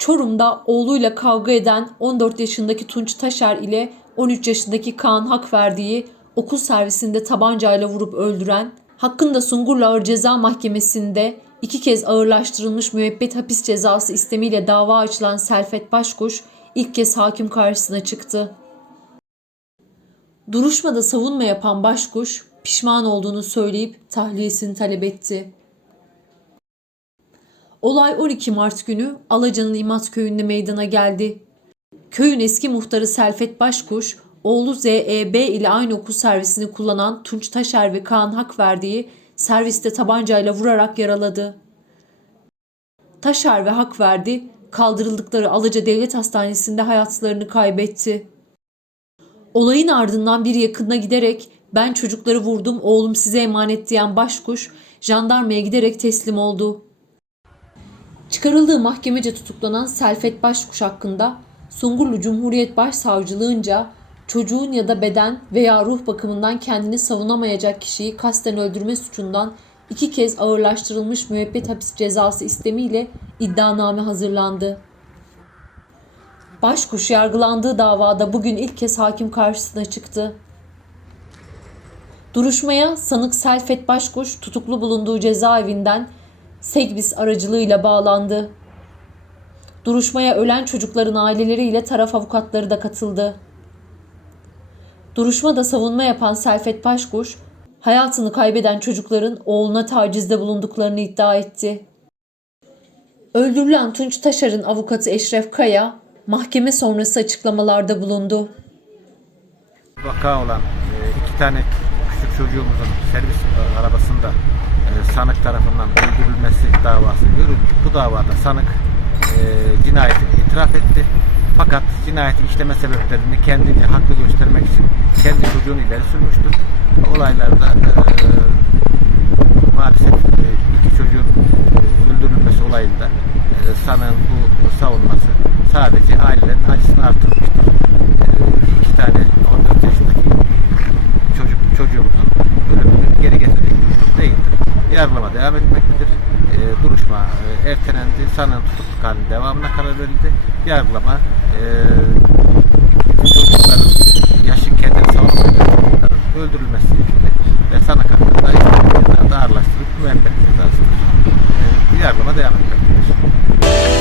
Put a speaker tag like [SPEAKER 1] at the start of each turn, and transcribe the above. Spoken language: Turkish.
[SPEAKER 1] Çorum'da oğluyla kavga eden 14 yaşındaki Tunç Taşer ile 13 yaşındaki Kaan Hakverdi'yi okul servisinde tabancayla vurup öldüren, hakkında Sungurlu Ağır Ceza Mahkemesi'nde iki kez ağırlaştırılmış müebbet hapis cezası istemiyle dava açılan Selfet Başkuş ilk kez hakim karşısına çıktı. Duruşmada savunma yapan Başkuş pişman olduğunu söyleyip tahliyesini talep etti. Olay 12 Mart günü Alaca'nın İmat köyünde meydana geldi. Köyün eski muhtarı Selfet Başkuş, oğlu ZEB ile aynı okul servisini kullanan Tunç Taşer ve Kaan Hakverdi'yi serviste tabancayla vurarak yaraladı. Taşer ve Hakverdi kaldırıldıkları Alaca Devlet Hastanesi'nde hayatlarını kaybetti. Olayın ardından bir yakınına giderek ben çocukları vurdum oğlum size emanet diyen Başkuş jandarmaya giderek teslim oldu. Çıkarıldığı mahkemece tutuklanan Selfet Başkuş hakkında Sungurlu Cumhuriyet Başsavcılığınca çocuğun ya da beden veya ruh bakımından kendini savunamayacak kişiyi kasten öldürme suçundan iki kez ağırlaştırılmış müebbet hapis cezası istemiyle iddianame hazırlandı. Başkuş yargılandığı davada bugün ilk kez hakim karşısına çıktı. Duruşmaya sanık Selfet Başkuş tutuklu bulunduğu cezaevinden Segbis aracılığıyla bağlandı. Duruşmaya ölen çocukların aileleriyle taraf avukatları da katıldı. Duruşmada savunma yapan Selfet Başkuş, hayatını kaybeden çocukların oğluna tacizde bulunduklarını iddia etti. Öldürülen Tunç Taşar'ın avukatı Eşref Kaya, mahkeme sonrası açıklamalarda bulundu.
[SPEAKER 2] vaka olan e, iki tane küçük çocuğumuzun servis arabasında e, sanık tarafından öldürülmesi davası görüldü. Bu davada sanık e, cinayeti itiraf etti. Fakat cinayetin işleme sebeplerini kendince haklı göstermek için kendi çocuğunu ileri sürmüştür. Olaylarda e, maalesef e, iki çocuğun e, öldürülmesi olayında e, sanığın bu savunması sadece ailelerin acısını artırmıştır. E, iki tane 14 yaşındaki yargılama devam etmektedir. E, duruşma e, ertelendi. Sanığın tutukluk halinin devamına karar verildi. Yargılama e, çocukların yaşın kendini savunmayan öldürülmesi ilgili ve sanık hakkında ağırlaştırıp müebbet cezasıdır. E, yargılama devam etmektedir.